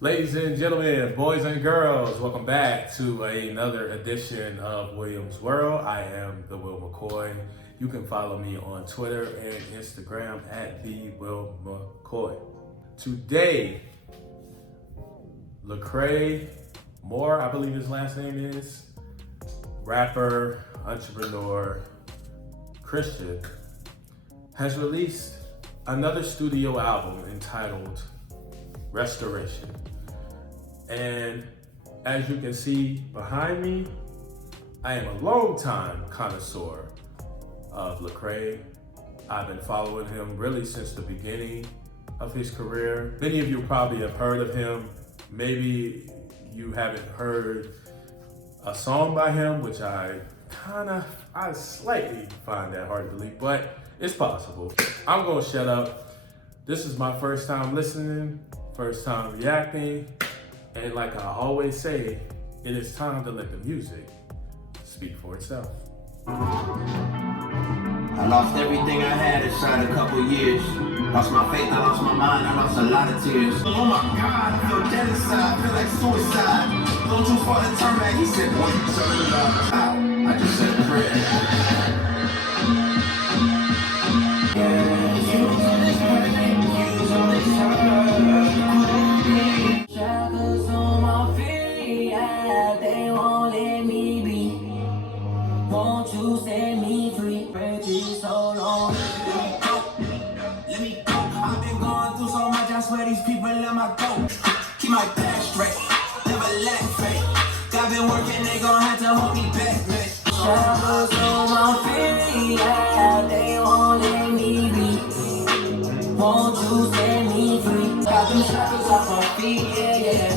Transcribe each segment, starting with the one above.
Ladies and gentlemen, boys and girls, welcome back to another edition of William's World. I am the Will McCoy. You can follow me on Twitter and Instagram at the Will McCoy. Today, Lecrae Moore, I believe his last name is, rapper, entrepreneur, Christian, has released another studio album entitled Restoration. And as you can see behind me, I am a long-time connoisseur of Lecrae. I've been following him really since the beginning of his career. Many of you probably have heard of him. Maybe you haven't heard a song by him, which I slightly find that hard to believe, but it's possible. I'm gonna shut up. This is my first time listening, first time reacting, and like I always say, it is time to let the music speak for itself. I lost everything I had inside a couple years. Lost my faith, I lost my mind, I lost a lot of tears. Oh my God, I feel dead inside, I feel like suicide. Don't you fall and turn back, he said, boy, you turn it up. I just said a prayer. Shackles on my feet, yeah, they won't let me be. Won't you set me free? Baby, so long. Let me go. I've been going through so much, I swear these people let my go. Keep my back straight, never lack faith. God been working, they gon' have to hold me back, man. Shackles on my feet, yeah, they won't let me be. Won't you set me free? Got them shackles off my feet, yeah.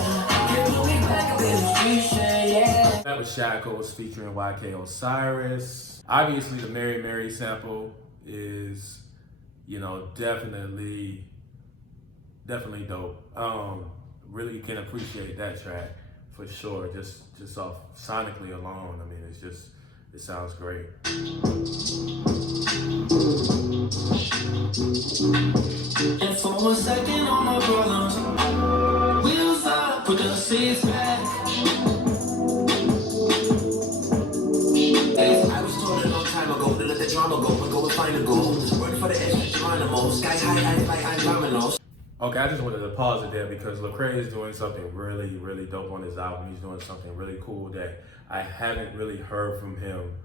Can put me back up in the streets, yeah. That was Shackles featuring YK Osiris. Obviously, the Mary Mary sample is, definitely dope. Really can appreciate that track for sure. Just off sonically alone, I mean, it sounds great. And for a second on my problems, wheels up, put the seats back. I was told a long time ago to let the drama go and go and find a goal. Work for the edge, Geronimo, sky high, like I'm dominoes. Okay, I just wanted to pause it there because Lecrae is doing something really, really dope on his album. He's doing something really cool that I haven't really heard from him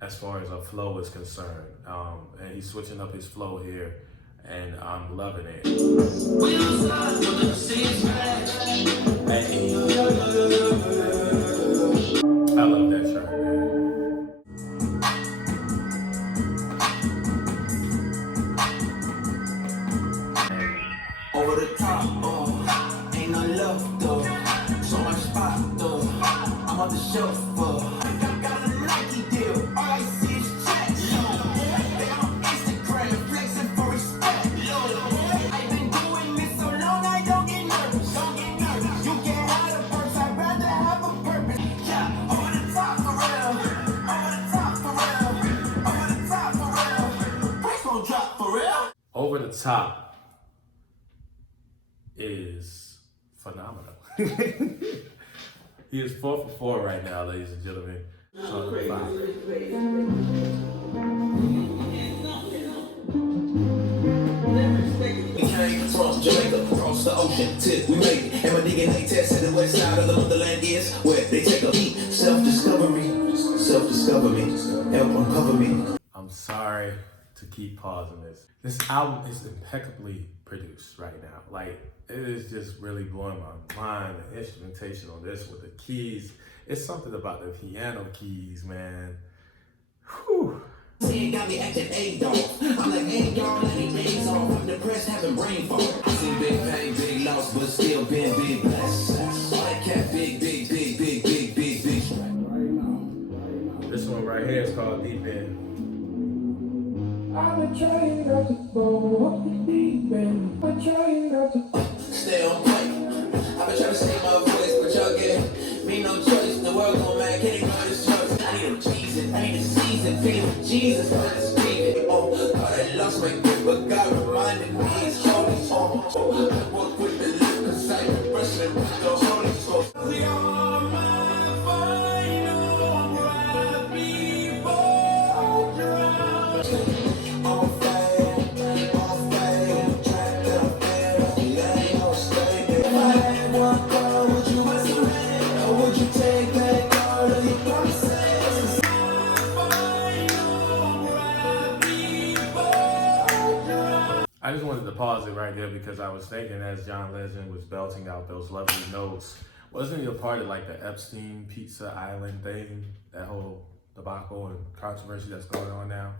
as far as a flow is concerned. And he's switching up his flow here, and I'm loving it. Wheels up, put the seats back. Hey. I love that track, man. Over the top, ain't no love though. So much spot though. I'm on the shelf, I got a Nike deal. All I see is checks. They on Instagram flexing for respect. I've been doing this so long, I don't get nervous. You can't have the perks, I'd rather have a purpose. Yeah, over the top for real. Over the top for real. Over the top for real. Price won't drop for real. Over the Top is phenomenal. He is 4 for 4 right now, ladies and gentlemen. We came from Jamaica, across the ocean, till we made it. And my nigga they test at the west side of the motherland is where they take a beat. Self-discovery, self-discover me, help uncover me. I'm sorry to keep pausing this. This album is impeccably produced right now. Like, it is just really blowing my mind. The instrumentation on this with the keys. It's something about the piano keys, man. Whew. See, it got me acting A-dog. I'm like, hey, y'all, let me days off. I'm depressed, having brain fog. I seen big pain, big loss, but still been big blessed. All that cat, big. This one right here is called Deep End. I'm trying not to go up the deep end. I'm trying not to Stay on point. I've been trying to save my voice, but y'all get me no choice. The world gon' mad, can't ignore this choice. I need a Jesus, I need a season, feeling Jesus, but it's breathing. Oh, God, I lost my grip, but God reminded me it's holy. Oh, I walk with the liquor. baptism with the Holy Ghost. You're my final breath before drown. On fire, track that I'm better, ain't no stay. If I had one girl, would you answer it? Or would you take back all of your promises? I just wanted to pause it right there because I was thinking as John Legend was belting out those lovely notes, wasn't he a part of like the Epstein Pizza Island thing, that whole debacle and controversy that's going on now?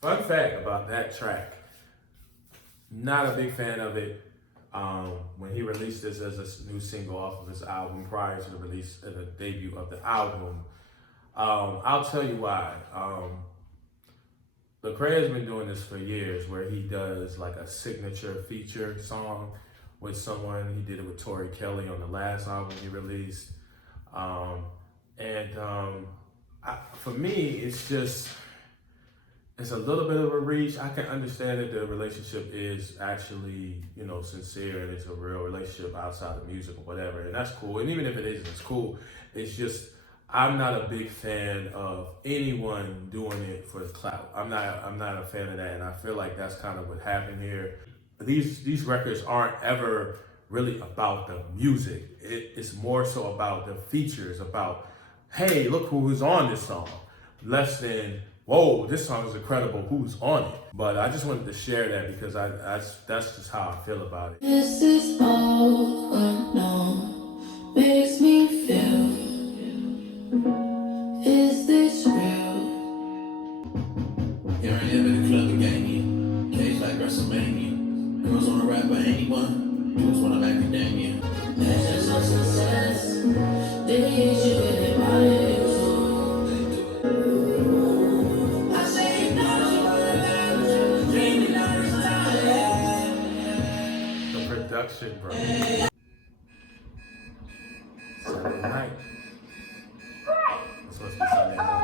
Fun fact about that track, not a big fan of it. When he released this as a new single off of his album prior to the release of the debut of the album, I'll tell you why. Lecrae has been doing this for years, where he does like a signature feature song with someone. He did it with Tori Kelly on the last album he released. For me, it's a little bit of a reach. I can understand that the relationship is actually, sincere and it's a real relationship outside of music or whatever, and that's cool. And even if it isn't, it's cool. It's just, I'm not a big fan of anyone doing it for the clout. I'm not a fan of that, and I feel like that's kind of what happened here. These records aren't ever really about the music. It's more so about the features, about, hey, look who's on this song, less than, whoa, this song is incredible, who's on it? But I just wanted to share that because that's just how I feel about it. This is all unknown, makes me feel. Is this real? Here I am in the club again, cage like WrestleMania. Girls wanna rap by anyone, dudes wanna macadamia. Measures of success, they need you in my ears. I say no, dreaming of this time. The production, bro. Sunday night. It's supposed to be Sunday night.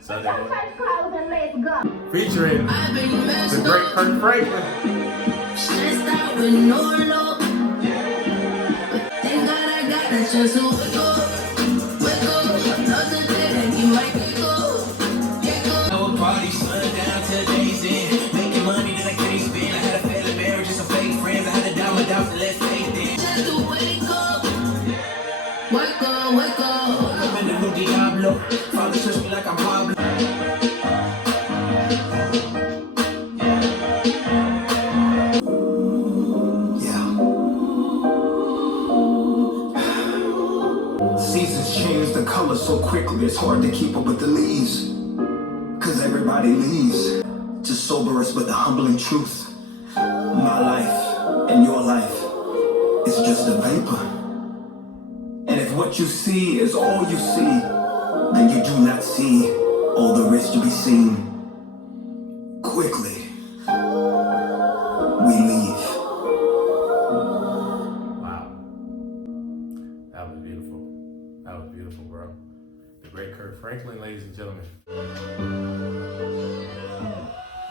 Sunday morning. Featuring the great Kurt Franklin. Stressed out with no luck. But thank God I got that chance to wake up. Another day that you might get up. No party, sundown till days in. Making money that I can't spend. I had a failed marriage and some fake friends. I had to down my doubts and let faith in. Just to wake up. Wake up, wake up. I'm in the new Diablo. Father touch me like I'm Pablo. Seasons change the color so quickly, it's hard to keep up with the leaves. Cause everybody leaves. To sober us with the humbling truth. My life and your life is just a vapor. And if what you see is all you see, then you do not see all there is to be seen. Quickly, we leave. Wow. That was beautiful. That was beautiful, bro. The great Kurt Franklin, ladies and gentlemen.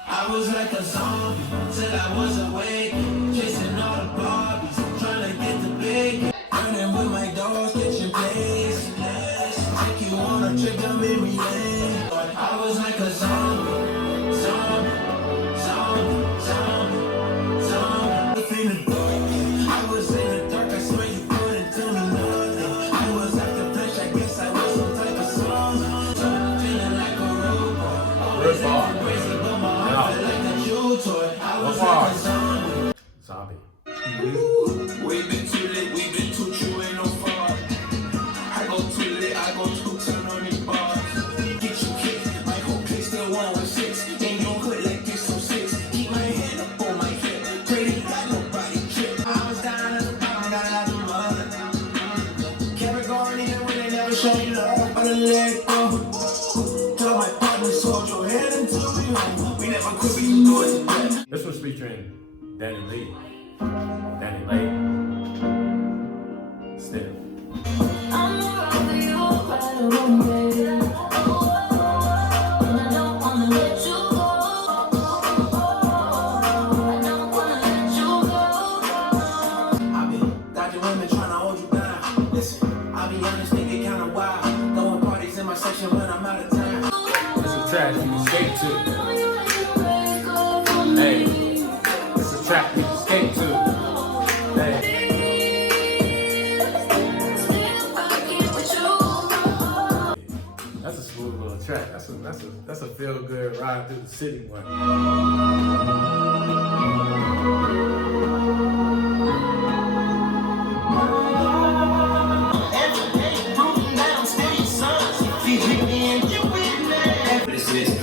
I was like a zombie till I was awake, chasing all the Barbies, trying to get the big. Running with my dogs, catching plays. Take you on a trip down memory lane. I was like a zombie, zombie. In the dark, I was in the dark. I swear you couldn't tell me nothing. I was after flesh. I guess I was some type of song. Feeling like a robot. Always acting crazy, but my heart felt like a jewel toy. I was like a zombie. Zombie. We've been too lit, we've been too true, ain't no fraud. I go too lit, I go too turn on these bars. Get you kicked, my whole clique still 116. Ain't no hood like this, so 6. Keep my hand up on my hip, pray to God nobody trip. I was down at the bottom, got out the mud. Kept it going even when they never show me love, but I let it go. Tell my partners, hold your hand until we home. We never quit, we do it to death. This was featuring Danny Lee. Danny Lay. Still. I'm around for you, right around me. section when I'm out of town. It's a track you can skate to. Hey, it's a track you can skate to. Hey. That's a smooth little track. That's a feel good ride through the city one.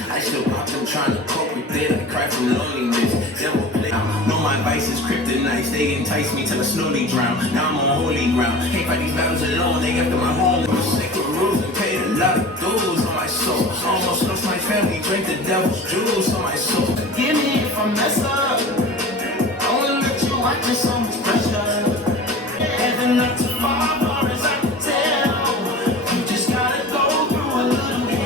I still pop them trying to cope with it. I cry from loneliness. Devil play. Know my vices, kryptonite. They entice me till I slowly drown. Now I'm on holy ground. Can't fight these battles alone. They after my home. Sacred rules and paid a lot of dues on my soul. Almost lost my family. Drink the devil's juice on my soul. Forgive me if I mess up. Only let you watch me so much pressure. Heaven not too far, far as I can tell. You just gotta go through a little bit.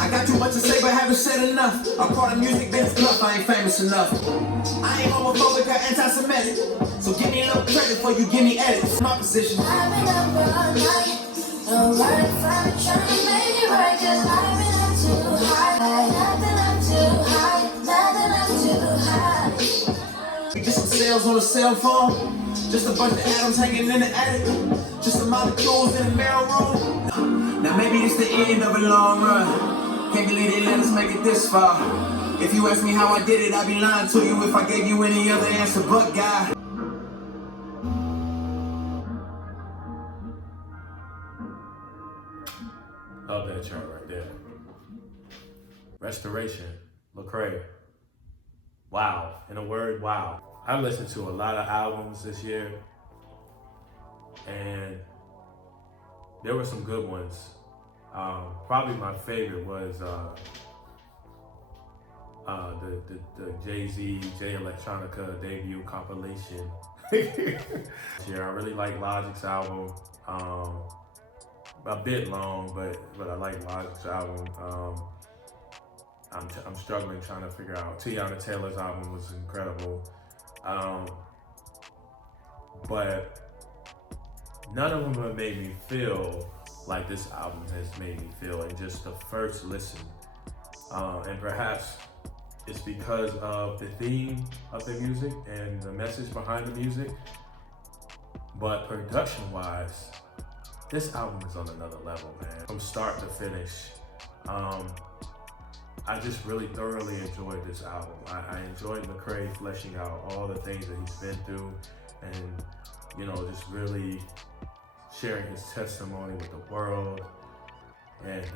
I got too much to say but haven't said enough. I call the music Ben's bluff, I ain't famous enough. I ain't homophobic or anti-Semitic, so give me a little credit before you give me edits. My position. I've been up all night, no right from trying to make it right, 'cause I've been up too high, nothing up too high, nothing up too high. Just some cells on a cell phone, just a bunch of atoms hanging in the attic, just some molecules in the mail room. Now maybe it's the end of a long run. Can't believe they let us make it this far. If you ask me how I did it, I'd be lying to you if I gave you any other answer but God. Love that track right there. Restoration, Lecrae. Wow. In a word, wow. I've listened to a lot of albums this year, and there were some good ones. Probably my favorite was the Jay-Z, Jay Electronica debut compilation. Yeah, I really like Logic's album. A bit long, but I like Logic's album. I'm struggling trying to figure out. Tiana Taylor's album was incredible, but none of them have made me feel like this album has made me feel in just the first listen. And perhaps it's because of the theme of the music and the message behind the music. But production-wise, this album is on another level, man. From start to finish. I just really thoroughly enjoyed this album. I enjoyed Lecrae fleshing out all the things that he's been through, and just really sharing his testimony with the world. And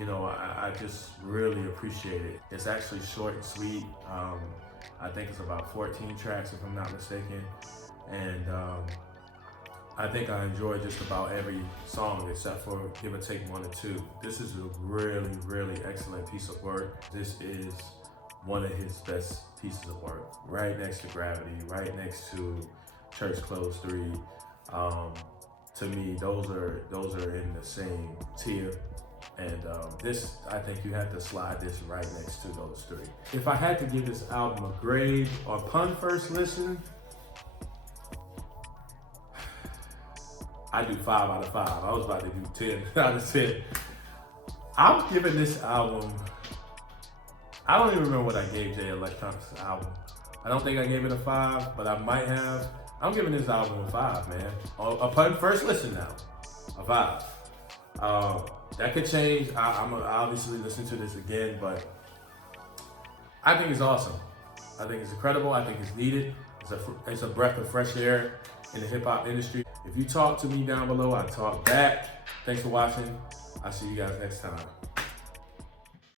I just really appreciate it. It's actually short and sweet. I think it's about 14 tracks if I'm not mistaken. And I think I enjoyed just about every song except for give or take one or two. This is a really, really excellent piece of work. This is one of his best pieces of work. Right next to Gravity, right next to Church Clothes 3. To me, those are in the same tier. And this, I think you have to slide this right next to those three. If I had to give this album a grade upon first listen, I do 5 out of 5. I was about to do 10 out of 10. I'm giving this album, I don't even remember what I gave Jay Electronic's album. I don't think I gave it a 5, but I might have. I'm giving this album a 5, man. Upon first listen now, a 5. That could change. I'm gonna obviously listen to this again, but I think it's awesome. I think it's incredible. I think it's needed. It's a breath of fresh air in the hip hop industry. If you talk to me down below, I talk back. Thanks for watching. I'll see you guys next time.